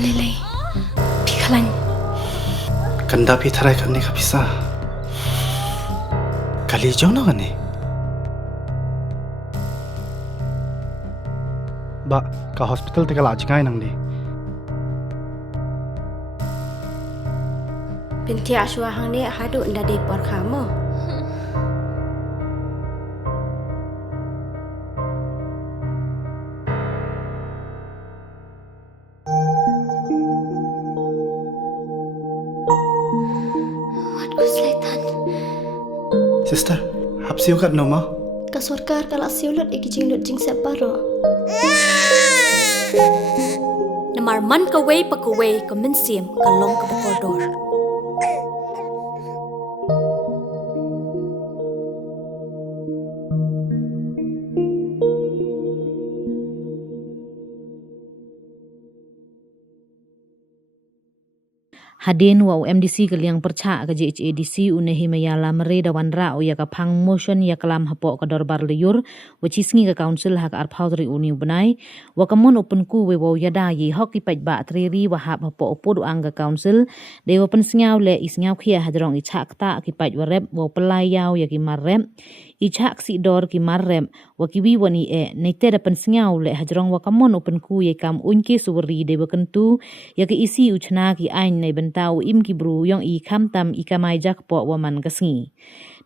Lele, Pikalan. Kanda pitharai karne ka pisa. Kali jauh na kane. Ba, ka hospital te kala ajkai nang ni. Binti aswa hang ni hadu nda de por kamu. Sister, hapsi ukat no ma? Ka sarkar kala siulut ikijing lut jing separo. Namar man ka way pa ka way ka minsim ka long ka bakordor. Hadin wa MDC kaliang perca ka JHADC unehi mayala mereda wanra o ya ka pang motion ya kalam hapo ka dorbar liur wacisngi ka council hak arpaudri uni benai wa kamon open ku we wo yada ye hoki paj ba triri wa hap hapo opod anga council de wa pensngau le isngau khia hadrong ichak ta ki paj warep wo pelayau ya ki marrem ichak si dor ki marrem wa ki wi wani e neite da pensngau le hadrong wa kamon open ku ye kam unki suwri de wa kentu ya ki isi uchna ki ain nei tau im ki bru yang i kham tam i kamai jak po wa man kasngi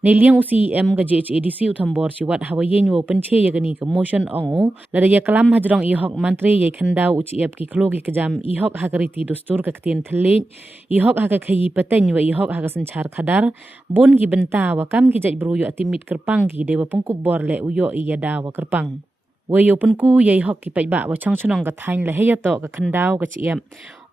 ne liang usi em ga JHADC uthambor chi wat hawayen wo penche ya gani ka motion ongo la ya kalam hajrong i hok mantri ye khandau uchi ep ki khlo ki kajam i hok hakariti dustur ka ktien thle i hok ha ka khayi pateng wa i hok ha ka sanchar khadar bon ki benta wa kam ki jaj bru yo atimit kerpang ki dewa pengkup bor le uyo i yada wa kerpang we yo penku ye hok ki paj ba wa chang chnong ka thain la he ya to ka khandau ka chi em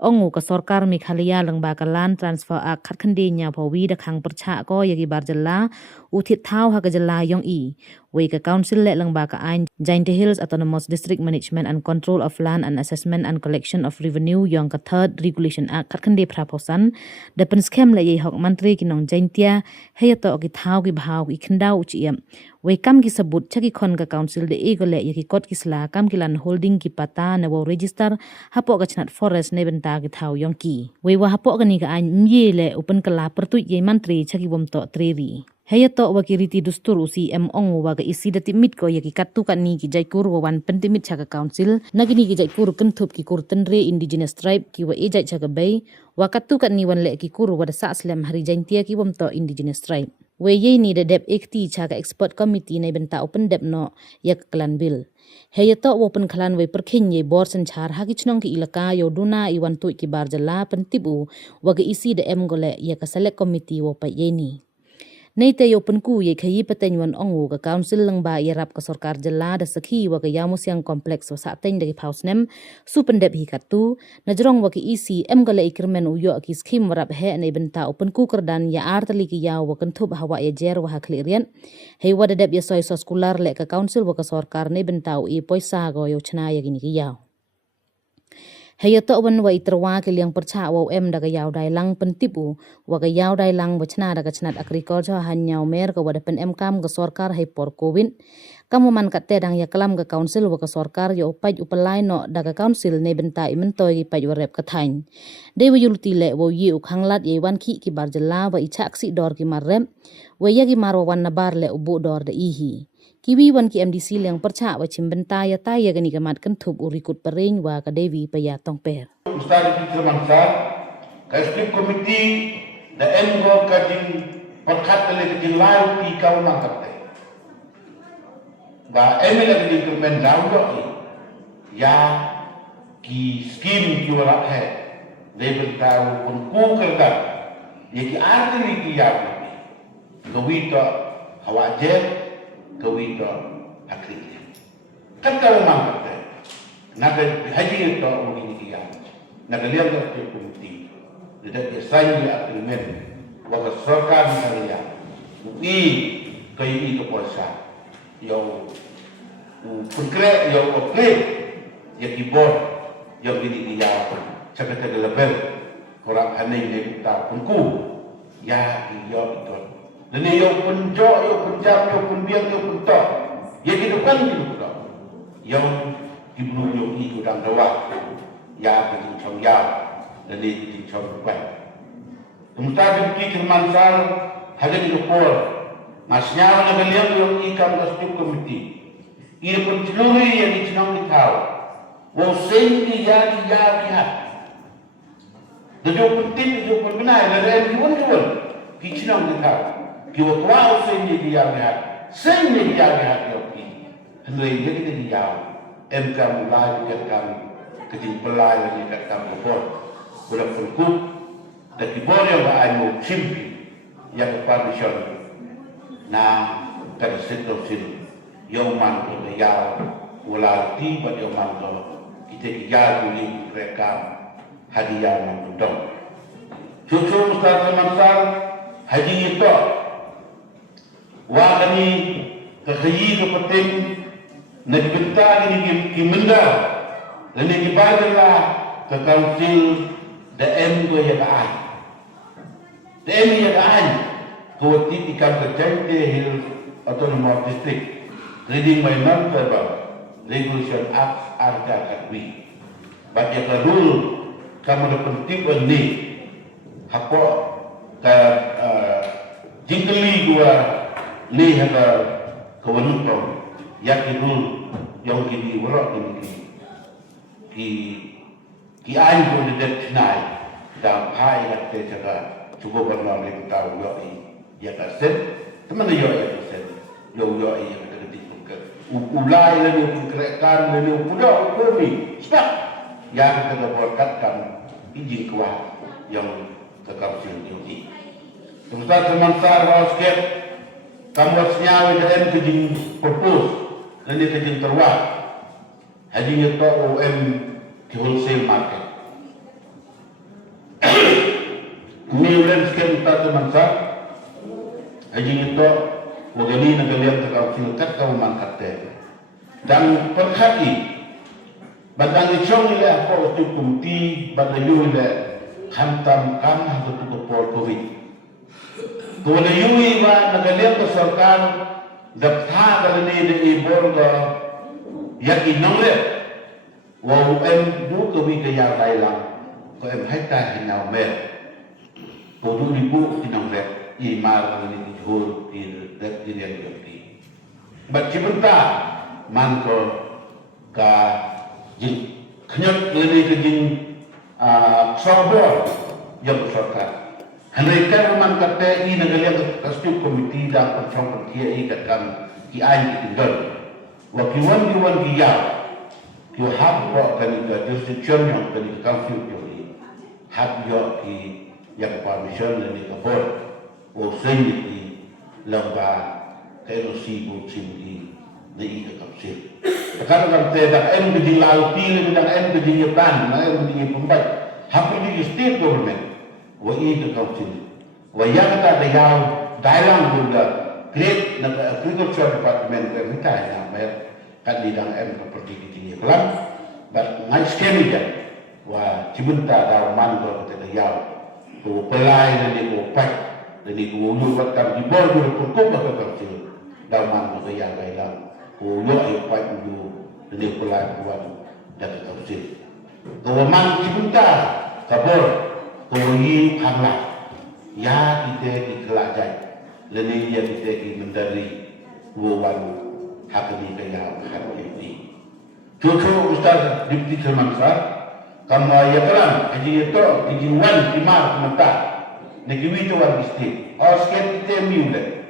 ongu ka sarkar Meghalaya lengba ka land transfer ak khat khande nya phawi da khang percha ko yagi barjalla uthit thau ha ka jalla yong i we ka council le lengba ka ain Jainte Hills Autonomous District Management and Control of Land and Assessment and Collection of Revenue yong ka third regulation ak khat khande phraposan da pen scam le ye hok mantri ki nong Jaintia he to ki thau ki bhaw ki khandau chi em we kam ki sabut chaki khon ka council de e gole yaki kot ki sla kam ki lan holding ki pata na wo register hapo ka chnat forest ne benta ki thau yong ki we wa hapo ka ni ka an mye le open kala pertu ye mantri chaki bom to treri heya to wa ki riti dustur usi em ong wa ga isi da timit ko yaki katu kan ni ki jaikur wa wan pentimit chaka council nagini ki jaikur kentup ki kurten re indigenous tribe ki wa e jai chaka bay wa katu kan ni wan le ki kur wa da sa slam hari jaintia ki bom to indigenous tribe we ye ni da dep ekti chaka expert committee nei benta open dep no yak klan bill heya to open klan we perkhin ye bor san char ha ki chnong ki ilaka yo duna i wan tu ki barjala pentibu wa ga isi da em gole yak select committee wo pa ye ni nei te yo penku ye khayi pateng wan ongu ka council lengba ye rap ka sarkar jalla da sakhi wa ka yamu siang complex wa sa teng da ki pausnem supendep hi katu najrong wa ki isi em gale ikirmen uyo ki scheme warap he nei benta open ku kerdan ya artali ki yaw wa kentup hawa ye jer wa haklian hei wa dep ye soy so skular le ka council wa ka sarkar nei benta u i poisa go yo chna ye gini ki yaw heya to wan wa itrwa ke liang percha wa em daga yaw dai lang pentipu wa ga yaw dai lang wachna daga chnat agriculture hanyau mer ka wada pen em kam ga sarkar hai por kowin kamu man katte dang ya kalam ga council wa ka sarkar yo paj upalai no daga council ne benta imen toy paj wa rep ka thain de wa yulti le wo yi u khanglat ye wan ki ki barjala wa ichak si dor ki marrem wa ya gi marwa wan nabar le ubu dor da ihi kiwi wan ki MDC liang percha wa chimbenta ya ta ya gani gamat kentup urikut pereng wa ka dewi pa ya tong per Ustaz Fitri Mangsa Kasih komiti da engo kajing perkat le kajing lau ki kau mangkat ba emi la kajing kemen lau ya ki skim ki wala hai de bentau pun ku kerja ye ki arti ki ya gawito hawaje gawito akli kan kau mangkat naga haji to mungkin ki ya naga liang ke komiti tidak biasanya agreement wa sarkar Meghalaya ui kai itu puasa yang konkret yang okey yang dibor yang ini dia cakap level orang aneh ni kita pungku ya dia itu dan yang penjok yang penjam yang penbiang yang pentok yang di depan itu yang diburu yang ikut dalam doa ya ke jing chong yao le ni jing chong kwan tumta di kermansal hada di por masnya na galiam yung ikam kastuk komiti ira penceluri yang dicinong di tau wo sengi ya ha Dajok penting, dajok pengenai, ladai jual kicinong di tau kiwa kuau sengi dia lihat sengi dia lihat yoki hendai jadi dia MK mulai kat kami kejing pelai lagi kat kami bor kuda pengkup dan kibor yang berani cimpi yang permission na kat sektor sini yang mantu yau ular tiba yang mantu kita kijal buli mereka hadiah mantu dong cucu Ustaz Mansal haji itu wah kami kekhayi ke penting nagbenta ini kimenda dan ini bagalah ke kaunsil DM go ya kaan DM ya kaan ko titikam kecente hil autonomous district reading my number regulation act arca katwi baca kadul kamu penting ini hapo ka jingkeli gua ni hada kawanutong yakidul yang kini worok ki ain ko de detnai da pai la te jaga cuba berlalu ni tahu yo ya ka set teman yo ya set yo ya ka de ke ulai le ni kerekan le ni pudak ko ni sebab yang kita berkatkan izin kuat yang kekausian ini Ustaz Mansar Rosket kamu senyawa dan kejing propose dan dia kejing terwak hadinya to OM di wholesale market ini ulen skem Ustaz Mansar hadinya to wagani na galian kekausian kat kau mangkat dan perhati badang ichong ile ako tu kumti badayu ile hantam kam hatu tu portovi Kau yui wa nagaliam ke sarkar dapha kalani de ibor ga yak inongle wa em du ko wi ke ya lai lang ko em hai ta hinau me ko du ni bu inongle I mar ni di hol di dat di yang di bat cibenta man ko ka jing knyot leni ke jing sobor yang sarkar Henrikan man kata I nagaliang kastuk komiti dan percong kia I katkan ki ain tinggal. Wakiwan dia ki hab wa kan ka jurisdiction yang kan council ki hab yo ki yang permission ni ka bor o sen ki lamba kelo si bu chim di ni ka council. Sekarang kan tidak em di laut pilih dan em di Jepang, na em di Mumbai. Hab di state government wa I ke council wa yang ta da yaw dailang bunda great na agriculture department ke kita na mer kan lidang em property kini kelam but ngai skemi ja wa cibenta da man ko te da yaw to pelai na ni ko pak na ni ko lu wat kam di bor ko ko ba ka council da man ko ya dailang ko yo ai pak du ni pelai ko wa da ka council ko man cibenta kabor Koi panglah, ya kita dikelajai, leni ya kita mendari wawan hak ini kaya hak ini. Cucu Ustaz Dipti Kermansar, kamu ya kelam, haji itu dijual timar mentah, negeri itu wan isti, osket kita miule.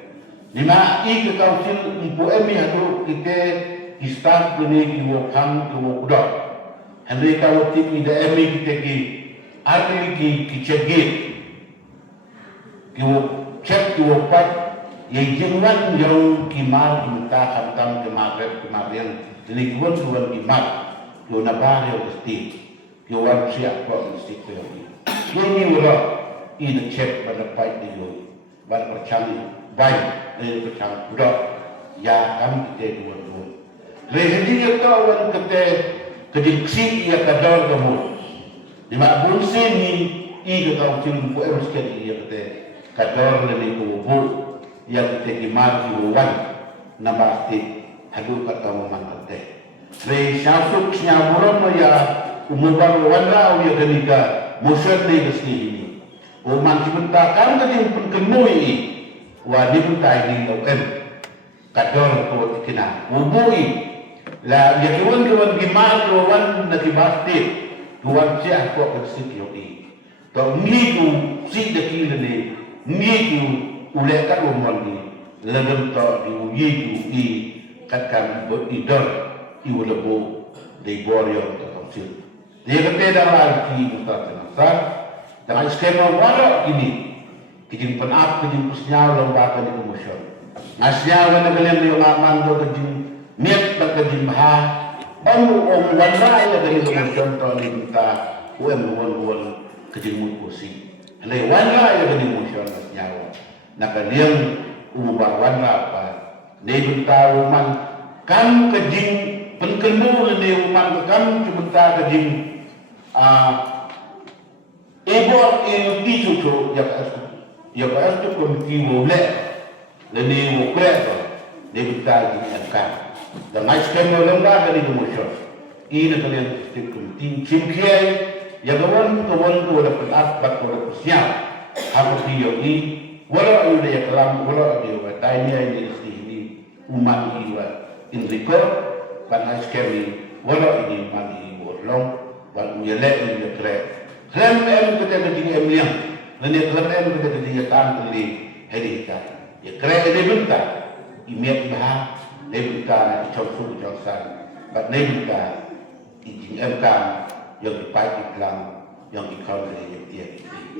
Lima I ke council ibu emi hatu kita istaf leni kiwo pang kiwo kudok. Henry kalau tiki da emi kita ki arti ki cegit ki cek ki pat ye jingwan yang kimar minta khatam ke maghrib kemarin ini kuan suan kimar yo na barrio sti ki wan siap ko sti ko ini ora ini cek pada pai di yo bar percang baik dari percang udah ya kami kita dua rezeki itu wan kete kediksi ya kadar kamu Lima bunsin ni I ke kaucil bu em sekali ia kata kador lele ko bu ia kata kimar ki wan nabasti hadu kata man kata re syafuk nya buram ya umubang wanda dia kenika motion ni kesini ini uman sebentar kan kejing penkenui wa dibutai ni lokem kador ko kina ubui la dia kawan gimal kawan nak dibasti kawan siap ko kesini ini to ni tu si dekil ni tu ulekan umon ni lagam to di i katkan idor i ulebo de borio to konsil dia kata dalam di mustahil dengan skema wala ini kijing penap kijing pusnya lomba kan di komusion ngasnya wana kalian yung aman do kijing niat bag kijing maha om wala ya dari komusion to minta uem kijing mukusi alay wala ya dari komusion ngasnya na kalian umubah wala pa nebun tahu man kan kijing penkenu ni man kan cuma kijing ebor yang dicucuk ya kan kon kiwo le le ni mo kreto de bitai di angka dan ngai skema lembah dari komusion ini kalian tikun tim chimkiai ya kawan tu dapat apat ko siap aku dia ni wala ayu dia kelam wala dia watai ni ini umat iwa in record pan skema wala ini mani bolong ban uyele ni kre Klem kita ketinggi emliang, nanti klem kita ketinggi tan teli hedi kita. Ya kere ini bentar, imiat bah, ini bentar cocok cocok, bat ini bentar, izin emkan yang dipakai iklan yang dikau dari dia.